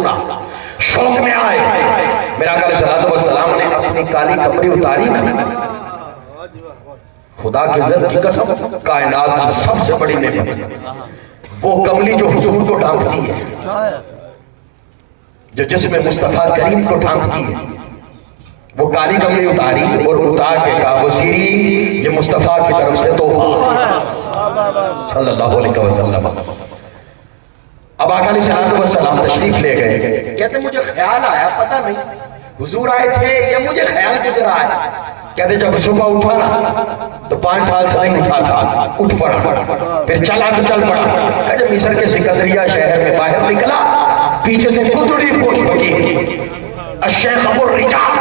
سنا، شوق میں آئے، میرا آقا علیہ السلام نے اپنی کالی کپڑی اتاری نا، خدا کی عزت کی قسم کائنات کی سب سے بڑی نعمت وہ کملی جو حضور کو ڈھانپتی ہے، جو جسم مصطفیٰ کریم کو ڈھانپتی ہے، وہ کالی کملی اتاری اور اتار کے کہا وزیری یہ مصطفیٰ کی طرف سے تحفہ صلی اللہ علیہ وسلم۔ اب آقا علیہ السلام تشریف لے گئے، کہتے مجھے خیال آیا، پتہ نہیں حضور آئے تھے یا مجھے خیال گزرا ہے، کہتے جب صبح اٹھا نا تو 5 سال سے نہیں اٹھا تھا، اٹھ پڑا، پھر چلا تو چل پڑا، کہ جب مصر کے سکندریہ شہر میں باہر نکلا، پیچھے سے کتڑی پوش فقیر الشیخ ابو الرجال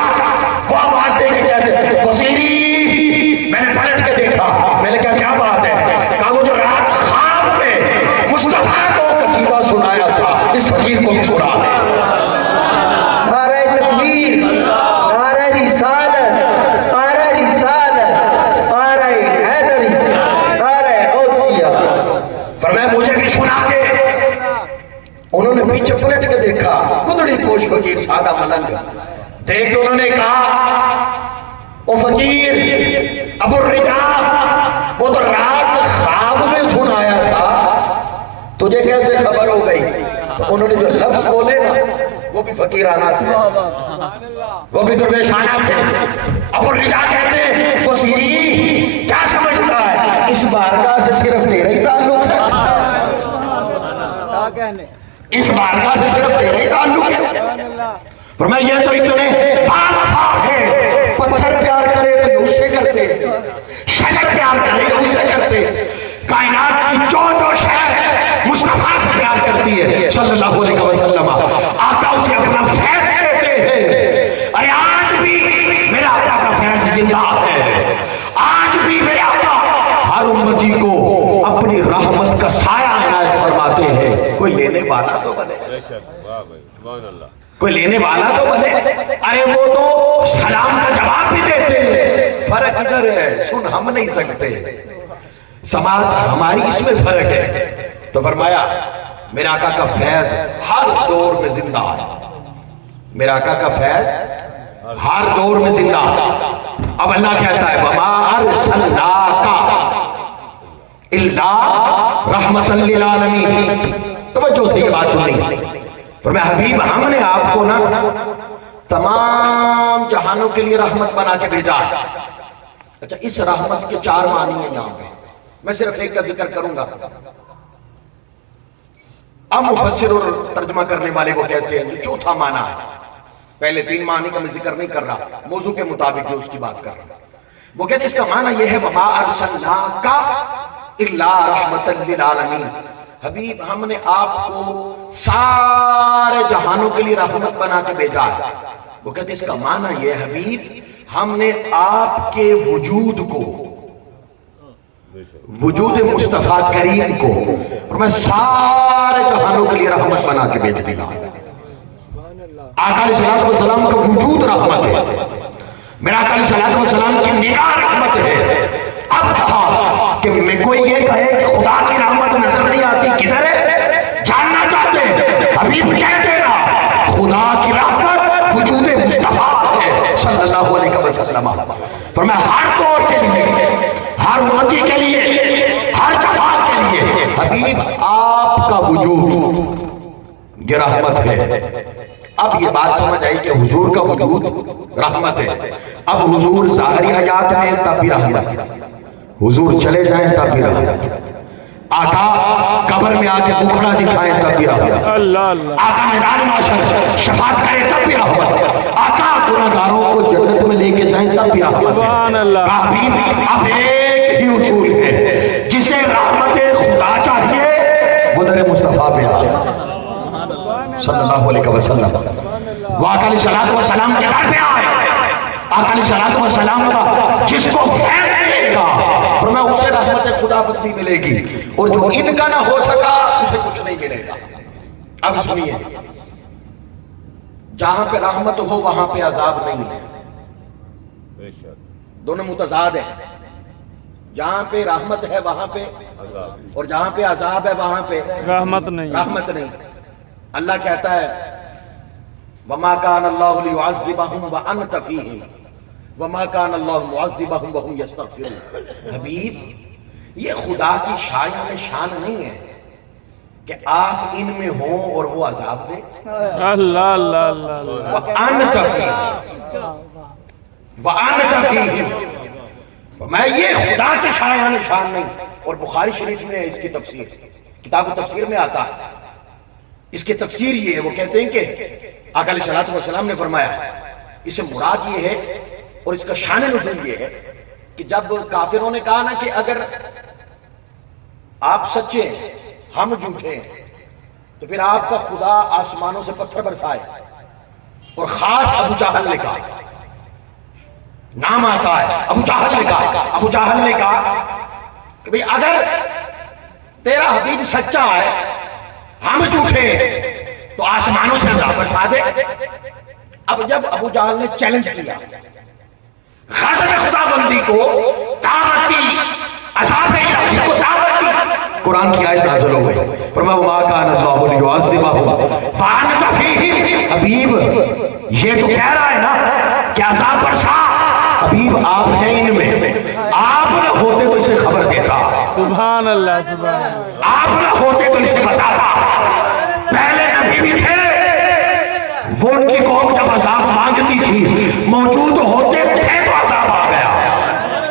وہ آواز دے کے کہتے وزیری، میں نے پلٹ کے دیکھا، میں نے کہا کیا بات ہے؟ کہا وہ جو رات خواب میں مصطفیٰ کو قصیدہ سنایا تھا اس فقیر کو بھی سنا ہے۔ نعرہ تکبیر، نعرہ رسالت، نعرہ رسالت، نعرہ حیدری، نعرہ اوسیہ۔ فرمایا مجھے بھی سنا کے، انہوں نے پیچھے پلٹ کے دیکھا، کتڑی پوش فقیر سادہ ملنگ دیکھ تو انہوں نے کہا او فقیر ابو الرجال وہ تو رات خواب میں سنایا تھا، تجھے کیسے خبر ہو گئی؟ تو انہوں نے جو لفظ بولے نا وہ بھی فقیرانہ تھے، وہ بھی درویشانہ تھے۔ ابو الرجال کہتے ہیں وزیری کیا سمجھتا ہے اس بارگاہ سے صرف تیرا ہی تعلق ہے؟ اس بارگاہ سے صرف تیرا ہی تعلق ہے؟ فرمایا یہ تو اتنے باوفا ہے، پتھر پیار کرے تو اس سے کرتے، شجر پیار کرے تو اس سے کرتے، کائنات کی جو شہر مصطفیٰ سے پیار کرتی ہے صلی اللہ علیہ وسلم، آقا اسے اپنا فیض دیتے ہیں۔ ارے آج بھی میرے آقا کا فیض زندہ ہے، آج بھی میرے آقا ہر امتی کو اپنی رحمت کا سایہ عنایت فرماتے ہیں۔ کوئی لینے والا تو بنے، کوئی لینے والا تو بنے، ارے وہ تو سلام کا جواب بھی دیتے ہیں۔ فرق ادھر ہے، سن ہم نہیں سکتے، سماعت ہماری اس میں فرق ہے۔ تو فرمایا میرا آقا کا فیض ہر دور میں زندہ ہے، میرا آقا کا فیض ہر دور میں زندہ ہے۔ اب اللہ کہتا ہے وَمَا أَرْسَلْنَاكَ إِلَّا رَحْمَةً لِلْعَالَمِينَ۔ توجہ سے یہ بات سننی، فرمایا حبیب ہم نے آپ کو نا تمام جہانوں کے لیے رحمت بنا کے بھیجا ہے۔ اچھا اس رحمت کے 4 معنی ہیں یہاں پہ، میں صرف ایک کا ذکر کروں گا۔ اب مفسر اور ترجمہ کرنے والے وہ کہتے ہیں جو چوتھا معنی ہے، پہلے 3 معنی کا میں ذکر نہیں کر رہا، موضوع کے مطابق اس کی بات کر رہا۔ وہ کہتے ہیں اس کا معنی یہ ہے وَمَا أَرْسَلْنَاكَ إِلَّا رَحْمَةً لِلْعَالَمِينَ، حبیب ہم نے آپ کو سارے جہانوں کے لیے رحمت بنا کے بھیجا ہے۔ وہ کہتے ہیں اس کا معنی یہ حبیب ہم نے آپ کے وجود کو، وجود مصطفیٰ کریم کو، اور میں سارے جہانوں کے لیے رحمت بنا کے بھیج دیا۔ آقا علیہ السلام کا وجود رحمت ہے، میرا آقا علیہ السلام کی نگاہ رحمت ہے۔ اب کہا کہ میں کوئی یہ کہے کہ خدا کی رحمت نظر نہیں آتی کدھر ہے، جاننا چاہتے ہیں، حبیب کہہ دینا خدا کی رحمت وجود مصطفیٰ ہے صلی اللہ علیہ وسلم۔ فرمایا ہر دور کے لیے، ہر امتی کے لیے، ہر جہاں کے لیے حبیب آپ کا وجود یہ رحمت ہے۔ اب یہ بات سمجھ آئی کہ حضور کا وجود رحمت ہے۔ اب حضور ظاہری حیات میں تب بھی رحمت ہے، حضور چلے جائیں تب بھی رحمت، آقا قبر میں آ کے بکھڑا دکھائیں تب بھی رحمت، آقا میدان معاشر شفاعت کرے تب بھی رحمت، آقا گناہگاروں کو جنت میں لے کے جائیں تب بھی رحمت ہے۔ حبیب اب ایک ہی اصول ہے، جسے رحمت خدا چاہیے وہ در مصطفیٰ پہ آئے صلی اللہ علیہ وسلم، وہ آقا علیہ السلام کے گھر پہ آئے۔ آقا علیہ السلام کا جس کو فیض ملے گا فرمایا اسے رحمت خدا بندی ملے گی، اور جو ان کا نہ ہو سکا اسے کچھ نہیں ملے گا۔ اب سنیے، جہاں پہ رحمت ہو وہاں پہ عذاب نہیں ہے، دونوں متضاد ہیں۔ جہاں پہ رحمت ہے وہاں پہ، اور جہاں پہ عذاب ہے وہاں پہ رحمت نہیں۔ اللہ کہتا ہے وما كان الله ليعذبهم وانت فيهم وما كان الله معذبهم وهم يستغفرون. حبیب یہ خدا کی شان نہیں ہے کہ آپ ان میں ہوں اور وہ عذاب دے. اللہ اللہ اللہ وانت فیہم وانت فیہم، میں یہ خدا کی شان نہیں. اور بخاری شریف میں اس کی تفسیر کتاب التفسیر میں آتا ہے. اس کی تفسیر یہ ہے، وہ کہتے ہیں کہ آقا علیہ الصلوۃ والسلام نے فرمایا اس سے مراد یہ ہے اور اس کا شان نزول یہ ہے کہ جب کافروں نے کہا نا کہ اگر آپ سچے ہیں ہم جھوٹے ہیں تو پھر آپ کا خدا آسمانوں سے پتھر برسائے. اور خاص ابو جہل نے کہا، نام آتا ہے ابو جہل نے کہا کہ بھئی اگر تیرا حبیب سچا ہے ہم جھوٹے ہیں تو آسمانوں سے عذاب برسا دے. اب جب ابو جہل نے چیلنج کیا غضب خدا بندی کو، دعوت دی، عذاب الہی کو دعوت دی، قرآن کی آیت نازل ہو گئی. فرمایا وما کان اللہ لیعذبہم وانت فیہم. حبیب یہ تو کہہ رہا ہے نا کہ عذاب برسا. حبیب آپ ہیں ان میں، آپ نہ ہوتے تو اسے خبر دیتا، سبحان اللہ سبحان اللہ. آپ نہ ہوتے تو اسے بتاتا. پہلے نبی بھی تھے، وہ ان کی قوم جب عذاب مانگتی تھی موجود ہوتے تھے تو عذاب آ گیا.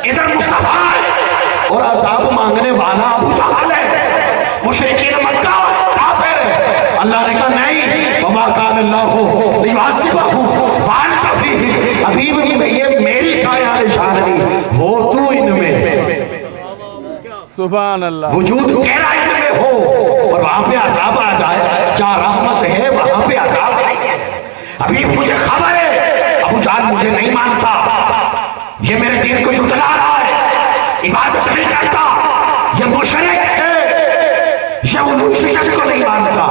ادھر مصطفیٰ ہے اور عذاب مانگنے والا ابو جہل ہے، مشرکین مکہ کافر ہے. اللہ نے کہا نہیں، وما کان اللہ لیعذبہم وانت فیہم. حبیب یہ میری شان نہیں، ہو تو ان میں، سبحان اللہ. وجود تیرا ان میں ہو اور وہاں پہ عذاب آ جائے. جہاں رحمت ہے وہاں پہ عذاب نہیں ہے. ابھی مجھے خبر ہے ابو جہل مجھے نہیں مانتا، یہ میرے دین کو جھٹلا رہا ہے، عبادت نہیں کرتا، یہ مشرک ہے، یہ الوہیت کو نہیں مانتا.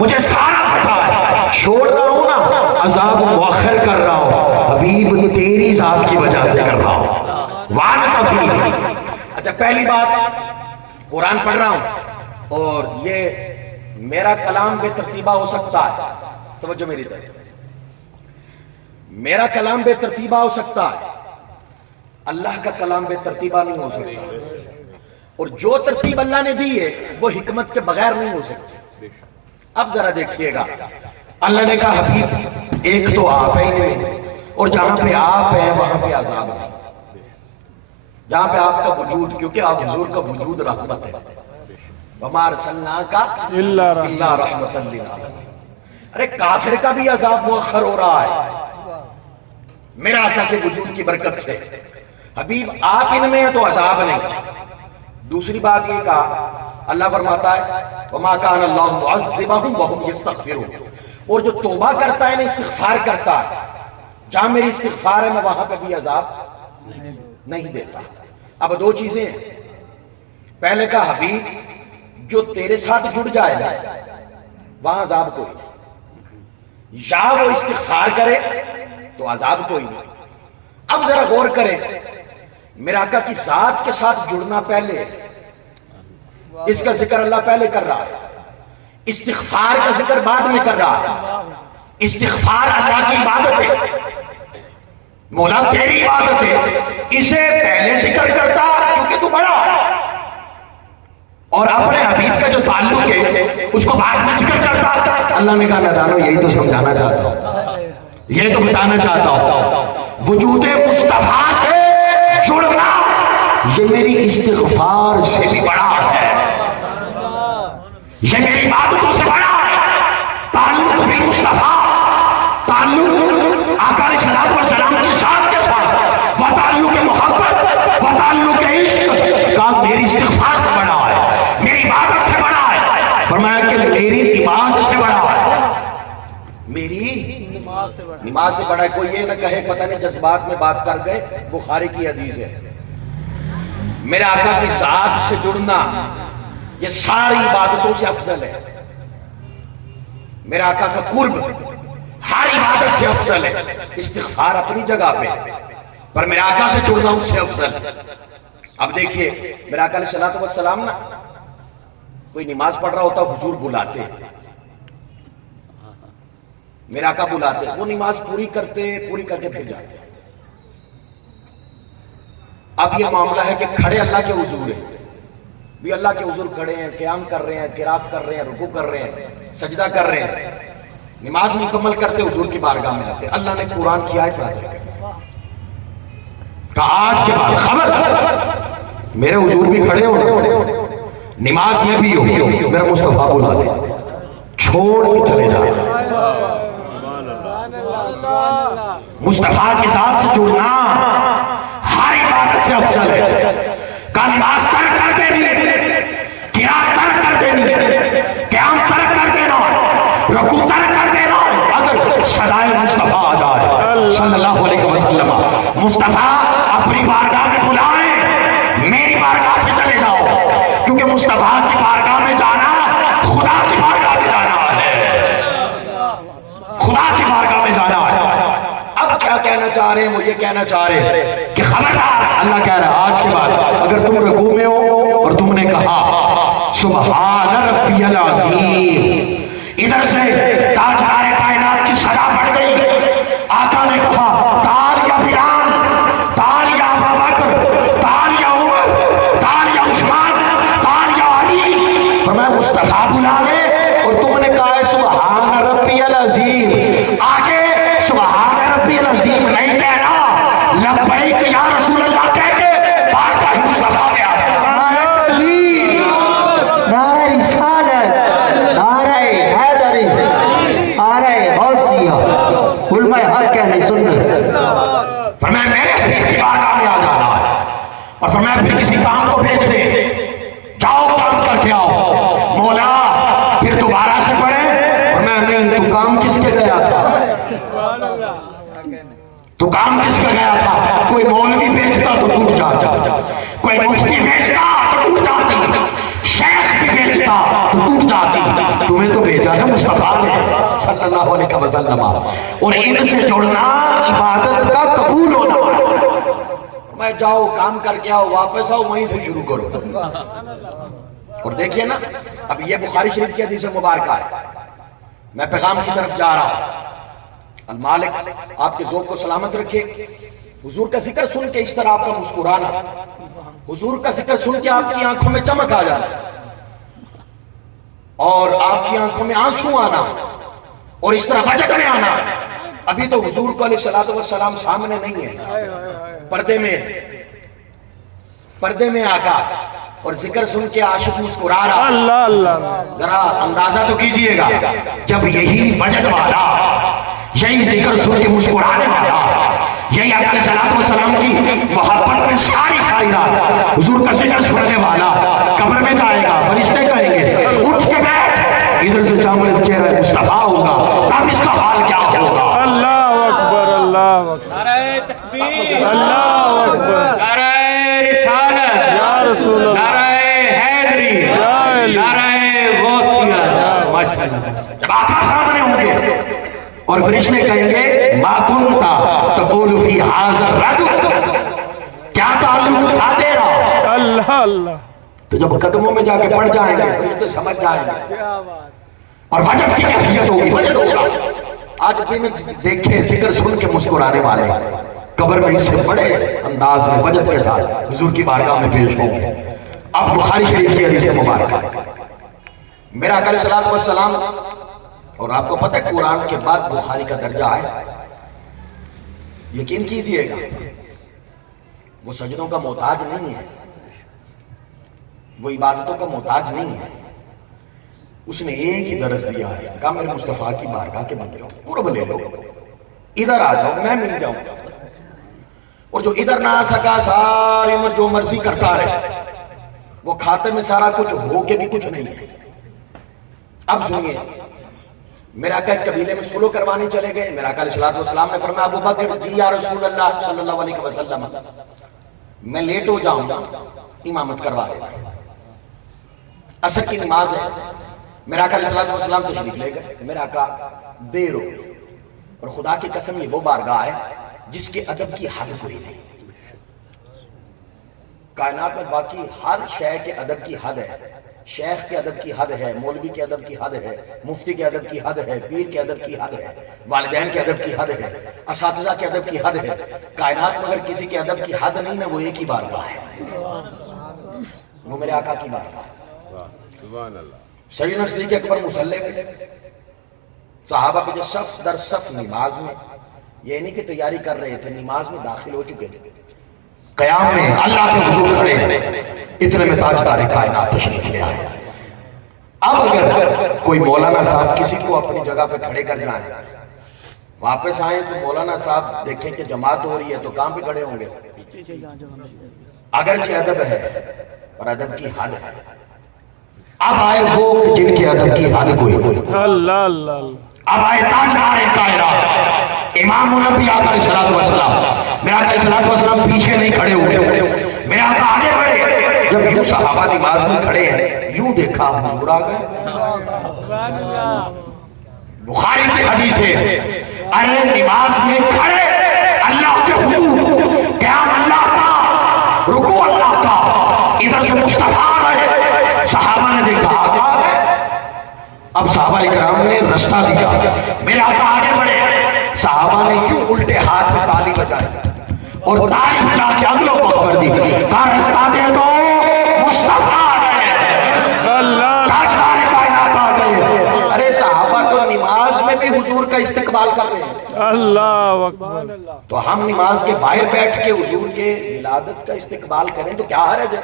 مجھے سارا پتا ہے، چھوڑ رہا ہوں نا، عذاب مؤخر کر رہا ہوں. حبیب تیری ذات کی وجہ سے کر رہا ہوں. وانت فیہم. اچھا پہلی بات، قرآن پڑھ رہا ہوں اور یہ میرا کلام بے ترتیبہ ہو سکتا ہے. توجہ میری طرف، میرا کلام بے ترتیبہ ہو سکتا ہے، اللہ کا کلام بے ترتیبہ نہیں ہو سکتا. اور جو ترتیب اللہ نے دی ہے وہ حکمت کے بغیر نہیں ہو سکتی. اب ذرا دیکھیے گا، اللہ نے کہا حبیب ایک تو آپ ہیں ان میں، اور جہاں پہ آپ ہیں وہاں پہ عذاب ہے. جہاں پہ آپ کا وجود، کیونکہ آپ حضور کا وجود رحمت ہے. وَمَا أَرْسَلْنَاكَ إِلَّا رَحْمَةً لِلْعَالَمِينَ. ارے کافر کا بھی عذاب مؤخر ہو رہا ہے میرا آقا کے وجود کی برکت سے. حبیب آپ ان میں ہیں تو عذاب نہیں. دوسری بات یہ کہا، اللہ فرماتا ہے وَمَا كَانَ اللَّهُ مُعَذِّبَهُمْ وَهُمْ يَسْتَغْفِرُونَ. اور جو توبہ کرتا ہے نا، استغفار کرتا ہے، جہاں میری استغفار ہے میں وہاں پہ بھی عذاب نہیں دیتا. اب دو چیزیں ہیں. پہلے کا حبیب جو تیرے ساتھ جڑ جائے گا وہاں عذاب کوئی نہیں، یا وہ استغفار کرے تو عذاب کوئی نہیں. اب ذرا غور کریں، میرے آقا کی ذات کے ساتھ جڑنا پہلے، اس کا ذکر اللہ پہلے کر رہا ہے، استغفار کا ذکر بعد میں کر رہا ہے. استغفار اللہ کی عبادت ہے، مولا تیری عبادت ہے، اسے پہلے ذکر کرتا کیونکہ تو بڑا ہے. اور اپنے حبیب کا جو تعلق ہے اس کو بعد میں ذکر کرتا. اللہ نے کہا نادانو یہی تو سمجھانا چاہتا ہوں، یہ تو بتانا چاہتا ہوں، وجود مصطفیٰ سے جڑنا یہ میری استغفار سے بھی بڑا ہے، یہ میری عبادتوں سے بڑا ہے. تعلق بالمصطفیٰ، تعلق آقا علیہ الصلوۃ والسلام کی ذات کے ساتھ، وہ تعلق محبت، وہ تعلق عشق کا میری استغفار سے بڑا ہے، میری عبادت سے بڑا ہے. فرمایا کہ میری نماز سے بڑا ہے، میری نماز سے بڑا ہے. کوئی یہ نہ کہے پتہ نہیں جذبات میں بات کر گئے، بخاری کی حدیث ہے. میرے آقا کی ذات سے جڑنا یہ ساری عبادتوں سے افضل ہے. میرے آقا کا قرب ہر عبادت سے افضل ہے. استغفار اپنی جگہ پہ، پر میرے آقا سے جڑنا اس سے افضل ہے. اب دیکھیے میرے آقا علیہ الصلوۃ والسلام نا، کوئی نماز پڑھ رہا ہوتا حضور بلاتے، میرا آقا بلاتے، وہ نماز پوری کر کے پھر جاتے. اب یہ معاملہ ہے کہ کھڑے اللہ کے حضور ہیں، بھی اللہ کے حضور کھڑے ہیں، قیام کر رہے ہیں، قرات کر رہے ہیں، رکوع کر رہے ہیں، سجدہ کر رہے ہیں، نماز مکمل کرتے حضور کی بارگاہ میں آتے. اللہ نے قرآن کی آیت نازل کر کہ آج کے بعد خبر میرے حضور بھی کھڑے ہو، نماز میں بھی ہو، میرا مصطفیٰ بلا دے، چھوڑ کے چلے جائے. مصطفیٰ کے ساتھ سے جڑنا ہر عبادت سے افضل ہے. کا نماز ترک کر دینی، قرات ترک کر دینی، قیام ترک کر دینا، رکوع ترک کر دینا، اگر سزائے مصطفیٰ آ جائے صلی اللہ علیہ وسلم. مصطفیٰ اپنی بارگاہ میں بلائیں، میری بارگاہ سے چلے جاؤ، کیونکہ مصطفیٰ کی بارگاہ میں جانا خدا کی بارگاہ میں جانا ہے، خدا کی بارگاہ میں جانا ہے. اب کیا کہنا چاہ رہے ہیں؟ وہ یہ کہنا چاہ رہے ہیں کہ خبردار، اللہ کہہ رہا ہے آج کے بعد اگر تم رکوع میں ہو اور تم نے کہا سبحان ربی العظیم، ادھر سے تاجدار کائنات کی صدا بڑھ گئی، آقا نے کہا تال یا بلال، تال یا ابوبکر، تال یا عمر، تال یا عثمان، تال یا علی. فرمایا مصطفیٰ بلا لے اور تم نے کہا ہے سبحان ربی العظیم، آگے سبحان ربی العظیم نہیں کہنا، لبیک یا رسول اللہ کہہ کے بارگاہ مصطفیٰ میں آ گیا. نعرہ رسالت، نعرہ حیدری، نعرہ غوثیہ، علماء حق اہل سنت. فرمایا میرے حبیب کی بارگاہ میں آ جانا ہے، اور فرمایا پھر کسی کام کو بھیج دے، جاؤ کام کر کے آؤ. مولا پھر دوبارہ سے پڑھے. فرمایا نہیں، تو کام کس کے گیا تھا؟ تو کام کس کا گیا تھا؟ کوئی مولوی بیچتا تو ٹوٹ جاتا، کوئی مفتی بیچتا تو ٹوٹ جاتی، شیخ بھی بیچتا تو ٹوٹ جاتی. تمہیں تو بھیجا ہے مصطفیٰ نے صلی اللہ علیہ وسلم، اور ان سے جڑنا عبادت کا قبول ہونا. میں جاؤ کام کر کے آؤ، واپس آؤ، وہیں سے شروع کرو. اور دیکھیے نا، اب یہ بخاری شریف کی حدیث مبارکہ ہے. میں پیغام کی طرف جا رہا ہوں. المالک آپ کے ذوق کو سلامت رکھے. حضور کا ذکر سن کے اس طرح آپ کا مسکرانا، حضور کا ذکر سن کے آپ کی آنکھوں میں چمک آ جانا، اور آپ کی آنکھوں میں آنسو آنا، اور اس طرح وجد میں آنا. ابھی تو حضور کو علیہ السلام سامنے نہیں ہے، پردے میں آقا، اور ذکر سن کے عاشق مسکرا رہا. اللہ اللہ، ذرا اندازہ تو کیجئے گا، جب یہی وجد والا، یہی ذکر سن کے مسکرانے والا، یہی آقا علیہ السلام کی محبت میں ساری رات حضور کا ذکر سننے والا قبر میں جائے گا، فرشتے کہیں گے اٹھ کے بیٹھ، ادھر سے چامل چہرہ مصطفیٰ ہوگا، تب اس کا حال کیا ہوگا؟ اللہ اکبر، اللہ اکبر، نعرہ تکبیر، اللہ اکبر، نعرہ رسالت، یا رسول اللہ، نعرہ حیدری، یا علی، نعرہ غوثیہ. ماشاءاللہ. جب آقا سامنے ہوں گے اور فرشتے کہیں گے ما کنتا تقول فی ھذا الرجل، کیا تعلق تھا تیرا؟ اللہ اللہ، تو جب قدموں میں جا کے پڑ جائیں گے فرشتے سمجھ جائیں گے، اور وجد کی کیفیت ہوگی، وجد ہوگا. آج بھی دیکھیں ذکر سن کے مسکرانے والے قبر میں اس سے بڑے انداز میں وجد کے ساتھ حضور کی بارگاہ میں پیش ہوں گے. اب بخاری شریف کی حدیث مبارکہ، میرا آقا علیہ السلام، اور آپ کو پتہ ہے قرآن کے بعد بخاری کا درجہ ہے. یقین کیجئے گا وہ سجدوں کا محتاج نہیں ہے، وہ عبادتوں کا محتاج نہیں ہے. اس نے ایک ہی درس دیا ہے، کہا میرے مصطفیٰ کی بارگاہ کے بندے قرب لے لو، ادھر آ جاؤ، میں مل جاؤں گا. اور جو ادھر نہ آ سکا ساری عمر جو مرضی کرتا رہے، وہ کھاتے میں سارا کچھ ہو کے بھی کچھ نہیں ہے. اب سنیے، میرا آقا ایک قبیلے میں سلو کروانے چلے گئے. میرا آقا علیہ السلام نے فرمایا ابو بکر جی یا رسول اللہ صلی اللہ علیہ وسلم، میں لیٹ ہو جاؤں گا، امامت کروا دینا. عصر کی نماز ہے. میرا آقا علیہ السلام تشریف لے گئے. میرا آقا دیر ہو گئی، اور خدا کی قسم یہ وہ بارگاہ ہے جس کے ادب کی حد کوئی نہیں. کائنات میں باقی ہر شے کے ادب کی حد ہے، شیخ کے ادب کی حد ہے، مولوی کے ادب کی حد ہے، مفتی کے ادب کی حد ہے، پیر کے ادب کی حد ہے، والدین کے ادب کی حد ہے، اساتذہ کے ادب کی حد ہے۔ کائنات میں اگر کسی کے ادب کی حد نہیں نا، وہ ایک ہی بارگاہ ہے، وہ میرے آقا کی بارگاہ ہے۔ سبحان اللہ۔ سیدنا صدیق اکبر مصلی پہ، صحابہ پہ جو صف در صف نماز میں، یہ نہیں کہ تیاری کر رہے تھے، نماز میں داخل ہو چکے تھے، قیام میں اللہ کے حضور کھڑے ہیں، اتنے میں تاجدار کائنات تشریف لے آئے۔ اب اگر کوئی مولانا صاحب کسی کو اپنی جگہ پہ کھڑے کر جائیں، واپس آئیں تو مولانا صاحب دیکھیں کہ جماعت ہو رہی ہے تو کہاں پہ کھڑے ہوں گے؟ اگرچہ ادب ہے اور ادب کی حد ہے۔ اب آئے وہ جن کے ادب کی حد کوئی ہوئی، اللہ اللہ اللہ۔ اب آئے تاجدار کائنات امام النبی آقا علیہ السلام۔ میرا آقا علیہ السلام پیچھے نہیں کھڑے ہوئے، میرا آقا آگے بڑھے۔ جب یوں صحابہ نماز میں کھڑے ہیں، یوں دیکھا حضور آ گئے۔ بخاری کی حدیث ہے، ارے نماز میں کھڑے اللہ کے حضور، قیام اللہ کا، رکوع اللہ کا، ادھر سے مصطفیٰ آئے، صحابہ نے دیکھا آقا آ گئے۔ اب صحابہ اکرام نے رستہ دیا، میرے آقا آگے بڑھے، صحابہ نے یوں الٹے ہاتھ میں تالی بجائی اور تالی بجا کے اگلوں کو خبر دی، کہا رستہ دے دو، مصطفیٰ آ گئے، تاجدار کائنات آ گئے۔ ارے صحابہ تو نماز میں بھی حضور کا استقبال کر رہے ہیں، اللہ اکبر۔ تو ہم نماز کے باہر بیٹھ کے حضور کے ولادت کا استقبال کریں تو کیا حرج ہے؟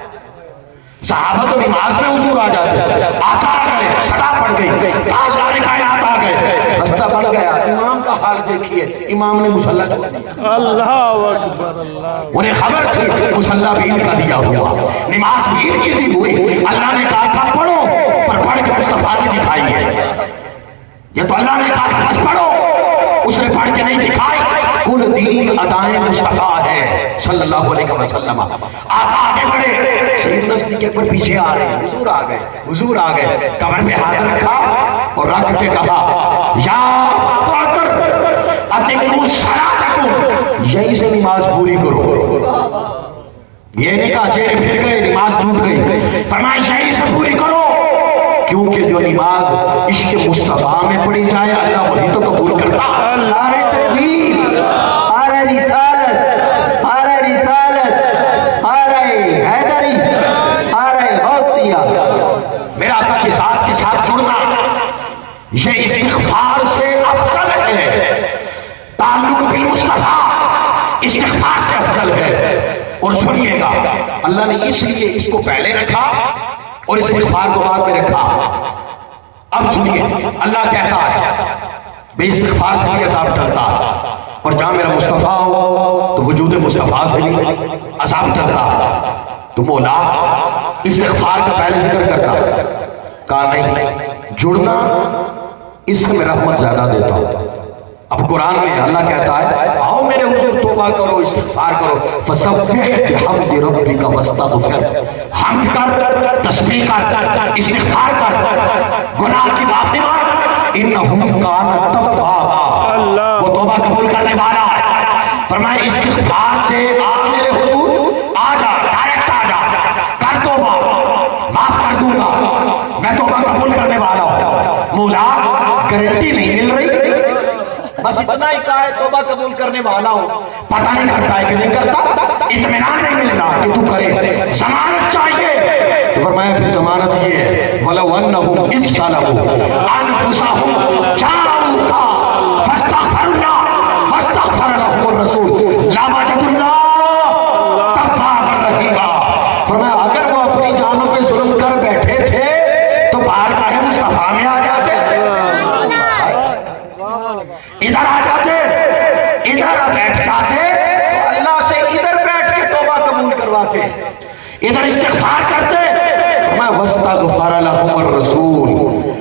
صحابہ تو نماز میں حضور آ جاتے، آقا آ گئے، صدا پڑ گئی، تاجدار کائنات آ گئے، رستہ بن گیا۔ امام کا حال دیکھیے، امام نے مصلی چھوڑ دیا، اللہ اکبر اللہ۔ انہیں خبر تھی مصلی بھی ان کا دیا ہوا، نماز بھی ان کی دی ہوئی۔ اللہ نے کہا تھا پڑھو، پر پڑھ کے مصطفیٰ نے دکھائی ہے۔ یہ تو اللہ نے کہا تھا بس پڑھو، اس نے پڑھ کے نہیں دکھائی۔ کل دین ادائیں مصطفیٰ ہے صلی اللہ علیہ وسلم۔ آقا آگے بڑھے، سیدنا صدیق اکبر پیچھے آ رہے ہیں، حضور آ گئے، حضور آ گئے، کمر پہ ہاتھ رکھا اور رکھ کے کہا یا بکر اتموا صلاتکم، یہیں سے نماز پوری کرو۔ یہ نہیں کہا چہرے پھر گئے نماز ٹوٹ گئی، فرمایا یہیں سے پوری کرو، کیونکہ جو نماز عشق مصطفیٰ میں پڑھی جائے اللہ وہی تو قبول کرتا۔ نعرہ تکبیر، نعرہ رسالت، نعرہ رسالت، نعرہ حیدری، نعرہ غوثیہ۔ میرا آقا کے ساتھ جڑنا یہ استغفار سے افضل ہے، تعلق بالمصطفیٰ استغفار سے افضل ہے۔ اور سنیے گا، اللہ نے اس لیے اس کو پہلے رکھا اور استغفار کو بعد میں رکھا۔ اب سنیے، اللہ کہتا ہے بے استغفار سے بھی عذاب چلتا، اور جہاں میرا مصطفیٰ ہو تو وجود مصطفیٰ سے بھی عذاب چلتا۔ تو مولا استغفار کا پہلے ذکر کرتا، کہا نہیں، جڑنا اس سے میں رحمت زیادہ دیتا ہوں۔ اب قرآن میں اللہ کہتا ہے آؤ میرے حضور توبہ کرو، استغفار کرو، فسبح بحمد ربک واستغفر، حمد کر، تسبیح کر، استغفار کر، گناہ کی معافی مانگ، انہ کان توابا، وہ توبہ قبول کرنے والا ہے۔ فرمائے استغفار سے آ میرے حضور، آ جا، ڈائریکٹ آ جا، کر توبہ، معاف کر دوں گا، میں توبہ قبول کرنے والا ہوں۔ مولا گارنٹی نہیں مل رہی، بس اتنا ہی کہا ہے توبہ قبول کرنے والا ہوں، پتہ نہیں کرتا ہے کہ نہیں کرتا، اطمینان نہیں مل رہا کہ تو کرے، ضمانت چاہیے۔ تو فرمایا پھر ضمانت یہ ہے وَلَوْ أَنَّهُمْ إِذْ ظَلَمُوا أَنفُسَهُمْ جَاءُوكَ فَاسْتَغْفَرُوا اللَّهَ وَاسْتَغْفَرَ لَهُمُ الرَّسُولُ لَوَجَدُوا اللَّهَ تَوَّابًا رَحِيمًا۔ فرمایا اگر وہ اپنی جانوں پہ ظلم کر بیٹھے تھے تو بارگاہ مصطفیٰ میں آ جاتے، ادھر آ جاتے، ادھر بیٹھ جاتے، تو اللہ سے ادھر بیٹھ کے توبہ قبول کرواتے، ادھر استغفار کرتے۔ فرمایا وَاسْتَغْفَرَ لَهُمُ الرَّسُولُ،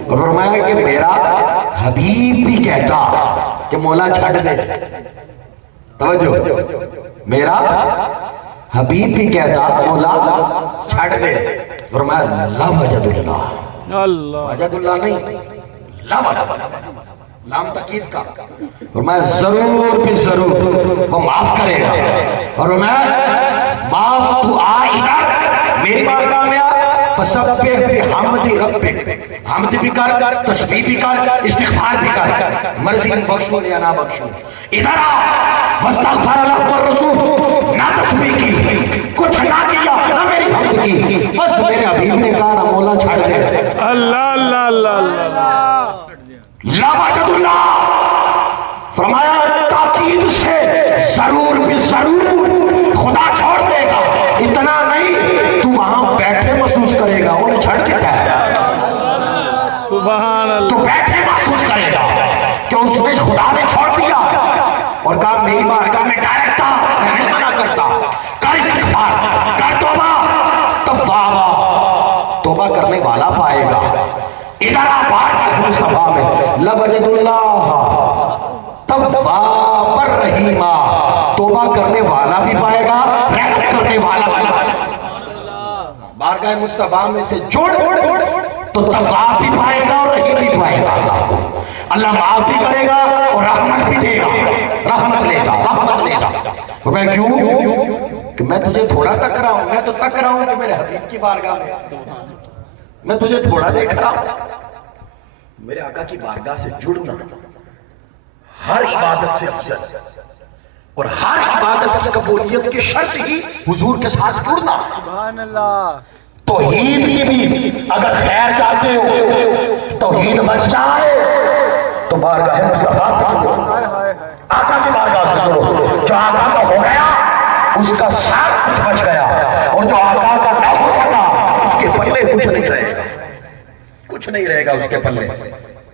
اور فرمایا کہ میرا حبیب بھی کہتا کہ مولا چھڑ دے، توجہ، میرا حبیب بھی کہتا مولا چھڑ دے۔ فرمایا لا وجد اللہ، اللہ وجد اللہ نہیں، لا وجد اللہ، لام تقید کا۔ فرمایا ضرور بھی ضرور وہ معاف کرے گا، اور میں معاف تو آ ادھر میری بارگاہ میں آ، فسبح بحمد ربک، حمد بھی کر، تسبیح بھی کر، استغفار بھی کر، مرضی بخشو یا نہ بخشو۔ ادھر آ، واستغفر لهم الرسول، نہ تسبیح کی، کچھ نہ کیا، نہ میری حمد کی، بس میرے حبیب نے کہا نہ مولا چھڑ دے۔ اللہ اللہ اللہ اللہ، لا وجد اللہ، فرمایا تاکید سے ضرور بھی ضرور خدا چھوڑ دے گا، اتنا نہیں تو وہاں بیٹھے محسوس کرے گا، انہیں چھڑ کے کہا سبحان اللہ، تو بیٹھے محسوس کرے گا کہ اس میں خدا نے چھوڑ دیا اور کہا میری بارگاہ میں ڈائریکٹ آ، میں نہیں منع کرتا، کر استغفار، کر توبہ، توبہ کرنے والا پائے گا۔ ادھر آ بارگاہ مصطفیٰ میں، لوجد اللہ توابا رحیما، توبہ کرنے والا بھی پائے گا، رحمت کرنے والا بھی پائے گا۔ بارگاہ مصطفیٰ میں سے جوڑ تو تواب بھی پائے گا اور رحیم بھی پائے گا اللہ کو۔ اللہ معاف بھی کرے گا اور رحمت بھی دے گا، رحمت لے جا، رحمت لے جا۔ اور میں کیوں؟ کہ میں تجھے تھوڑا تک رہا ہوں، میں تو تک رہا ہوں کہ میرے حبیب کی بارگاہ میں تجھے تھوڑا دیکھ رہا ہوں۔ میرے آقا کی بارگاہ سے جڑنا ہر عبادت سے افضل، اور ہر عبادت کی قبولیت کی شرط ہی حضور کے ساتھ جڑنا۔ سبحان اللہ، توحید کی بھی اگر خیر چاہتے ہو، توحید بچ جائے تو بارگاہ مصطفیٰ سے جڑو، آقا کی بارگاہ سے جڑو۔ جو آقا کا ہو گیا اس کا ساتھ کچھ بچ گیا، اور جو آقا کا نہ ہو سکا اس کے پلے کچھ نہیں رہے گا، کچھ نہیں رہے گا اس کے پلے۔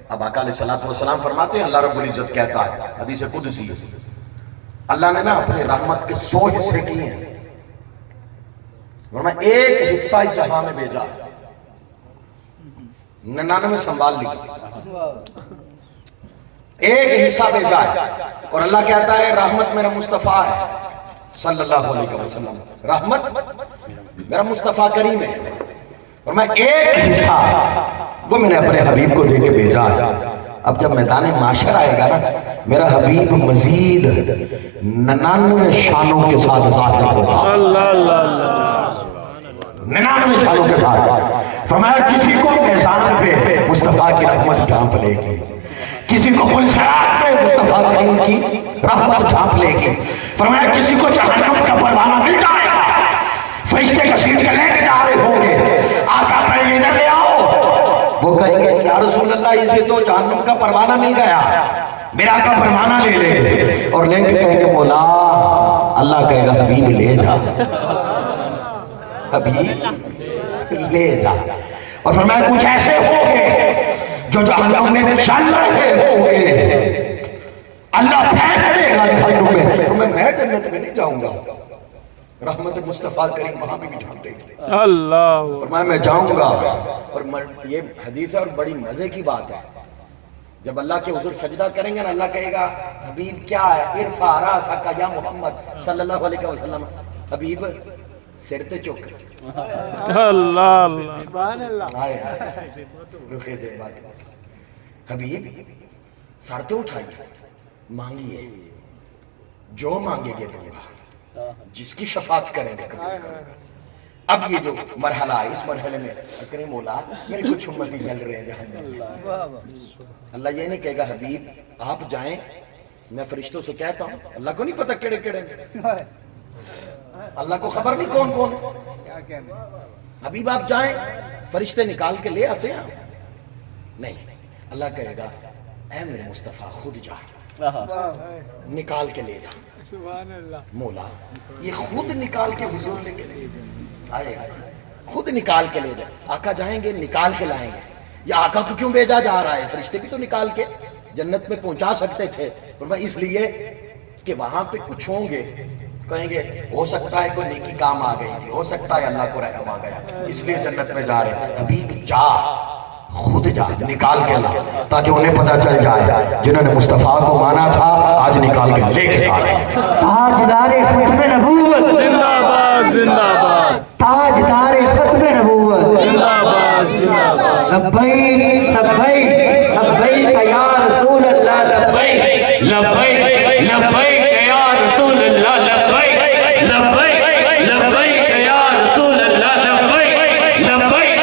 اب آقا علیہ السلام فرماتے ہیں، اللہ رب العزت کہتا ہے حدیث قدسی، اللہ نے نا اپنے رحمت کے 100 حصے کیے ہیں، ورنہ ایک حصہ اس جہاں میں بھیجا، 99 سنبھال لی، ایک حصہ بھیجا ہے، اور اللہ کہتا ہے رحمت میرا مصطفیٰ ہے صلی اللہ علیہ وسلم، رحمت میرا مصطفیٰ کریم ہے، اور میں ایک حصہ وہ میں نے اپنے حبیب کو دے کے بھیجا ہے۔ اب جب میدان معاشر آئے گا نا، میرا حبیب مزید 99 شانوں کے ساتھ ظاہر ہوگا، اللہ اللہ اللہ، 99 شانوں کے ساتھ۔ فرمایا کسی کو میزان پہ مصطفیٰ کی رحمت ڈھانپ لے گی، کسی کو پلسرات پہ مصطفیٰ کریم کی رحمت ڈھانپ لے گی۔ فرمایا کسی کو جہنم کا پروانہ مل جائے گا، فرشتے گھسیٹ کے لے کے جا رہے ہوں گے، آقا کہیں گے ادھر لے آؤ، وہ کہیں گے یا رسول اللہ اسے تو جہنم کا پروانہ مل گیا، میرا کا پروانہ لے لے، اور لے کے کہیں گے مولا، اللہ کہے گا حبیب لے جا، حبیب لے جا۔ اور فرمایا کچھ ایسے ہوں گے جو جہنم میں چل رہے ہوں گے، اللہ پھینک دے گا جہنم میں، میں جنت میں نہیں جاؤں گا، رحمت مصطفیٰ کریم وہاں بھی ڈھانپ دے گا۔ اللہ، فرمایا میں جاؤں گا، اور یہ حدیث ہے اور بڑی مزے کی بات ہے، جب اللہ کے حضور سجدہ کریں گے نا، اللہ کہے گا حبیب کیا ہے، ارفع راسک یا محمد صلی اللہ علیہ وسلم، حبیب سر تے چک، اللہ اللہ، سبحان اللہ، آئے رخے سے بات، حبیب سر تو اٹھائیے، مانگیے، جو مانگے گے دوں گا، جس کی شفاعت کریں گے قبول کریں گے۔ اب یہ جو مرحلہ ہے، اس مرحلے میں اس کریں مولا میرے کچھ امتی جل رہے ہیں جہنم، اللہ یہ نہیں کہے گا حبیب آپ جائیں، میں فرشتوں سے کہتا ہوں، اللہ کو نہیں پتہ کیڑے کیڑے، اللہ کو خبر نہیں کون کون، حبیب آپ جائیں، فرشتے نکال کے لے آتے ہیں، نہیں، اللہ کہے گا اے میرے مصطفیٰ خود جا، نکال کے لے جا، سبحان اللہ، مولا یہ خود نکال کے حضور لے کے آئے گا، خود نکال کے لے جائے، آقا جائیں گے نکال کے لائیں گے، یا آقا کو کیوں بھیجا جا رہا ہے، فرشتے بھی تو نکال کے جنت میں پہنچا سکتے تھے، اور اس لیے کہ وہاں پہ کچھ ہوں گے کہیں گے ہو سکتا ہے کوئی نیکی کام آ گئی تھی، ہو سکتا ہے اللہ کو رحم آ گیا اس لیے جنت میں جا رہے ہیں، حبیب جا، خود جا، نکال کے لا، تاکہ انہیں پتہ چل جائے جنہوں نے مصطفیٰ کو مانا تھا آج نکال کے لے کے آ رہے ہیں۔ تاجدار ختم نبوت، زندہ باد زندہ باد، تاجدار ختم نبوت، زندہ باد زندہ باد، لبیک لبیک لبیک یا رسول اللہ، لبیک لبیک لبیک یا رسول اللہ، لبیک لبیک لبیک یا رسول اللہ، لبیک لبیک